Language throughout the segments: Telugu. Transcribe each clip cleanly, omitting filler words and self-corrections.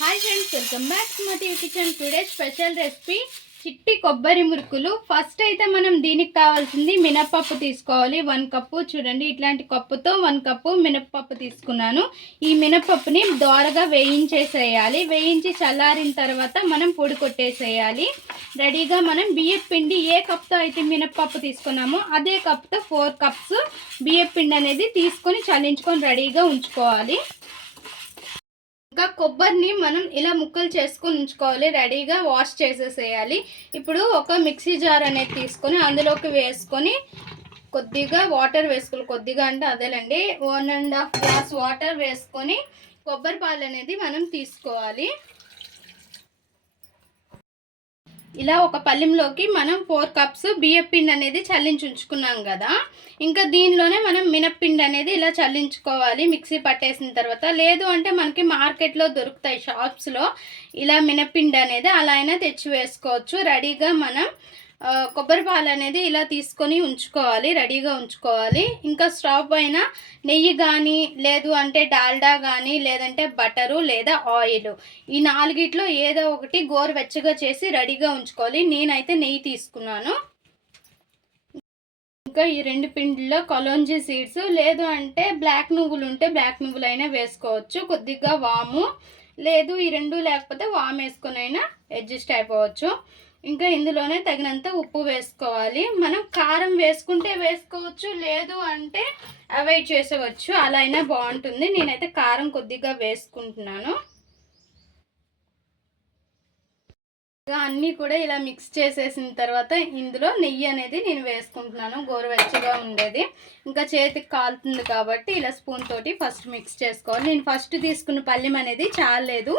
Hi friends, welcome back to మతి కిచెన్. టుడే స్పెషల్ రెసిపీ చిట్టి కొబ్బరి మురుకులు. ఫస్ట్ అయితే మనం దీనికి కావాల్సింది మినప్పప్పు తీసుకోవాలి. 1 కప్పు. చూడండి, ఇట్లాంటి కప్పుతో 1 కప్పు మినప్పప్పు తీసుకున్నాను. ఈ మినప్పప్పుని దోరగా వేయించేసేయాలి. వేయించి చల్లారిన తర్వాత మనం పొడి కొట్టేసేయాలి. రెడీగా మనం బియ్యపు పిండి ఏ కప్తో అయితే మినప్పప్పు తీసుకున్నామో అదే కప్తో 4 కప్స్ బియ్యపు పిండి అనేది తీసుకొని చల్లించుకొని రెడీగా ఉంచుకోవాలి. ఇంకా కొబ్బరిని మనం ఇలా ముక్కలు చేసుకొని ఉంచుకోవాలి. రెడీగా వాష్ చేసేసేయాలి. ఇప్పుడు ఒక మిక్సీ జార్ అనేది తీసుకొని అందులోకి వేసుకొని కొద్దిగా వాటర్ వేసుకోవాలి. కొద్దిగా అంటే అదేలేండి, 1.5 గ్లాస్ వాటర్ వేసుకొని కొబ్బరి పాలు అనేది మనం తీసుకోవాలి. ఇలా ఒక పళ్ళెంలోకి మనం 4 కప్స్ బియ్యపు పిండి అనేది చల్లించి ఉంచుకున్నాం కదా. ఇంకా దీనిలోనే మనం మినప్పిండి అనేది ఇలా చల్లించుకోవాలి మిక్సీ పట్టేసిన తర్వాత. లేదు అంటే మనకి మార్కెట్లో దొరుకుతాయి షాప్స్లో ఇలా మినప్పిండి అనేది, అలా అయినా తెచ్చి వేసుకోవచ్చు. రెడీగా మనం కొబ్బరి పాలు అనేది ఇలా తీసుకొని ఉంచుకోవాలి, రెడీగా ఉంచుకోవాలి. ఇంకా స్టవ్ పైన నెయ్యి కానీ, లేదు అంటే డాల్డా కానీ, లేదంటే బటరు లేదా ఆయిల్, ఈ 4గిట్లో ఏదో ఒకటి గోరువెచ్చగా చేసి రెడీగా ఉంచుకోవాలి. నేనైతే నెయ్యి తీసుకున్నాను. ఇంకా ఈ 2 పిండిలో కలోంజీ సీడ్స్, లేదు అంటే బ్లాక్ నువ్వులు ఉంటే బ్లాక్ నువ్వులు అయినా వేసుకోవచ్చు. కొద్దిగా వాము, లేదు ఈ 2 లేకపోతే వాము వేసుకొని అయినా అడ్జస్ట్ అయిపోవచ్చు. ఇంకా ఇందులోనే తగినంత ఉప్పు వేసుకోవాలి. మనం కారం వేసుకుంటే వేసుకోవచ్చు, లేదు అంటే అవాయిడ్ చేసేవచ్చు, అలా అయినా బాగుంటుంది. నేనైతే కారం కొద్దిగా వేసుకుంటున్నాను. అన్నీ కూడా ఇలా మిక్స్ చేసేసిన తర్వాత ఇందులో నెయ్యి అనేది నేను వేసుకుంటున్నాను, గోరువెచ్చగా ఉండేది. ఇంకా చేతికి కాలుతుంది కాబట్టి ఇలా స్పూన్ తోటి ఫస్ట్ మిక్స్ చేసుకోవాలి. నేను ఫస్ట్ తీసుకున్న పళ్ళెం అనేది చాలలేదు,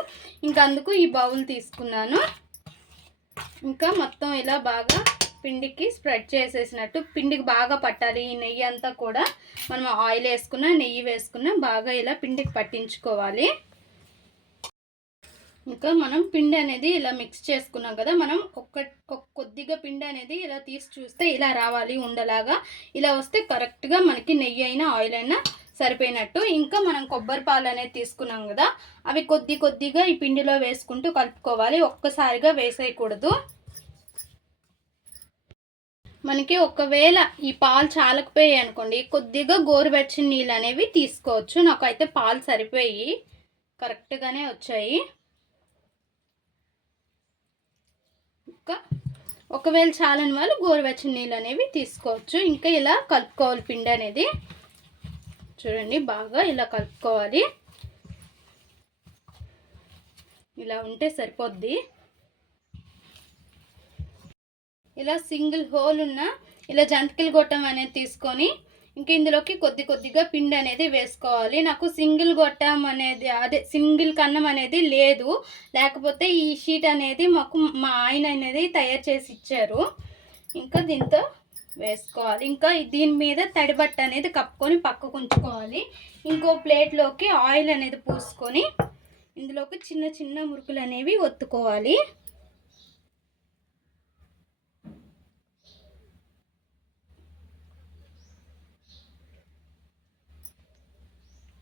ఇంకా అందుకు ఈ బౌల్ తీసుకున్నాను. ఇంకా మొత్తం ఇలా బాగా పిండికి స్ప్రెడ్ చేసేసినట్టు పిండికి బాగా పట్టాలి. ఈ నెయ్యి అంతా కూడా మనం ఆయిల్ వేసుకున్నా నెయ్యి వేసుకున్నా బాగా ఇలా పిండికి పట్టించుకోవాలి. ఇంకా మనం పిండి అనేది ఇలా మిక్స్ చేసుకున్నాం కదా, మనం కొద్దిగా పిండి అనేది ఇలా తీసి చూస్తే ఇలా రావాలి ఉండలాగా. ఇలా వస్తే కరెక్ట్గా మనకి నెయ్యి అయినా ఆయిల్ అయినా సరిపోయినట్టు. ఇంకా మనం కొబ్బరి పాలు అనేది తీసుకున్నాం కదా, అవి కొద్దిగా ఈ పిండిలో వేసుకుంటూ కలుపుకోవాలి. ఒక్కసారిగా వేసేయకూడదు. మనకి ఒకవేళ ఈ పాలు చాలకపోయాయి అనుకోండి, కొద్దిగా గోరువెచ్చని నీళ్ళు అనేవి తీసుకోవచ్చు. నాకైతే పాలు సరిపోయి కరెక్ట్గానే వచ్చాయి. ఇంకా ఒకవేళ చాలని వాళ్ళు గోరువెచ్చని నీళ్ళు అనేవి తీసుకోవచ్చు. ఇంకా ఇలా కలుపుకోవాలి పిండి అనేది. చూడండి, బాగా ఇలా కలుపుకోవాలి. ఇలా ఉంటే సరిపోద్ది. ఇలా సింగిల్ హోల్ ఉన్న ఇలా జంతికలు గొట్టం అనేది తీసుకొని ఇంక ఇందులోకి కొద్దిగా పిండి అనేది వేసుకోవాలి. నాకు సింగిల్ గొట్టం అనేది, అదే సింగిల్ కన్నం అనేది లేదు, లేకపోతే ఈ షీట్ అనేది మా ఆయన అనేది తయారు చేసి ఇచ్చారు. ఇంకా దీంతో వేసుకోవాలి. ఇంకా దీని మీద తడిబట్ట అనేది కప్పుకొని పక్కకు ఉంచుకోవాలి. ఇంకో ప్లేట్లోకి ఆయిల్ అనేది పూసుకొని ఇందులోకి చిన్న మురుకులు అనేవి ఒత్తుకోవాలి.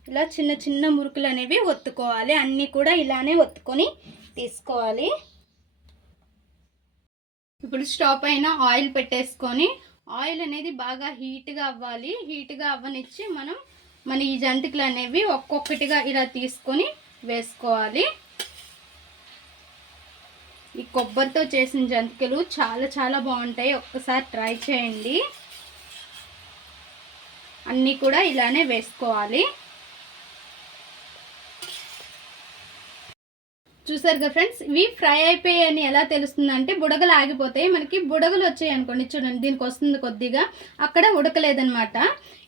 ఇలా చిన్న మురుకులు అనేవి ఒత్తుకోవాలి. అన్నీ కూడా ఇలానే ఒత్తుకొని తీసుకోవాలి. ఇప్పుడు స్టవ్ పైన ఆయిల్ పెట్టేసుకొని ఆయిల్ అనేది బాగా హీట్గా అవ్వాలి. హీట్గా అవ్వనిచ్చి మన ఈ జంతికలు అనేవి ఒక్కొక్కటిగా ఇలా తీసుకొని వేసుకోవాలి. ఈ కొబ్బరితో చేసిన జంతికలు చాలా బాగుంటాయి, ఒక్కసారి ట్రై చేయండి. అన్నీ కూడా ఇలానే వేసుకోవాలి. చూసారు కదా ఫ్రెండ్స్, ఇవి ఫ్రై అయిపోయాయని ఎలా తెలుస్తుందంటే బుడగలు ఆగిపోతాయి. మనకి బుడగలు వచ్చాయి అనుకోండి, చూడండి దీనికి వస్తుంది కొద్దిగా, అక్కడ ఉడకలేదనమాట.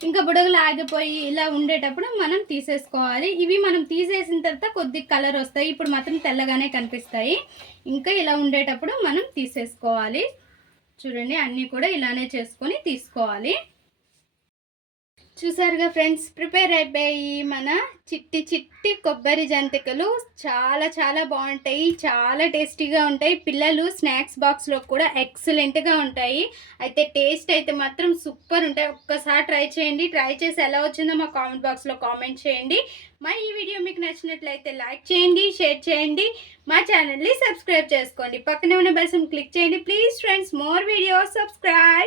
ఇంకా బుడగలు ఆగిపోయి ఇలా ఉండేటప్పుడు మనం తీసేసుకోవాలి. ఇవి మనం తీసేసిన తర్వాత కొద్ది కలర్ వస్తాయి, ఇప్పుడు మాత్రం తెల్లగానే కనిపిస్తాయి. ఇంకా ఇలా ఉండేటప్పుడు మనం తీసేసుకోవాలి. చూడండి, అన్నీ కూడా ఇలానే చేసుకొని తీసుకోవాలి. చూసారుగా ఫ్రెండ్స్, ప్రిపేర్ అయిపోయి మన చిట్టి చిట్టి కొబ్బరి జంతికలు. చాలా చాలా బాగుంటాయి, చాలా టేస్టీగా ఉంటాయి. పిల్లలు స్నాక్స్ బాక్స్లో కూడా ఎక్సలెంట్గా ఉంటాయి. అయితే టేస్ట్ అయితే మాత్రం సూపర్ ఉంటాయి. ఒక్కసారి ట్రై చేయండి. ట్రై చేసి ఎలా వచ్చిందో మా కామెంట్ బాక్స్లో కామెంట్ చేయండి. మా ఈ వీడియో మీకు నచ్చినట్లయితే లైక్ చేయండి, షేర్ చేయండి, మా ఛానల్ని సబ్స్క్రైబ్ చేసుకోండి. పక్కనే ఉన్న బెల్ సింబల్ క్లిక్ చేయండి. Please friends, more videos, subscribe.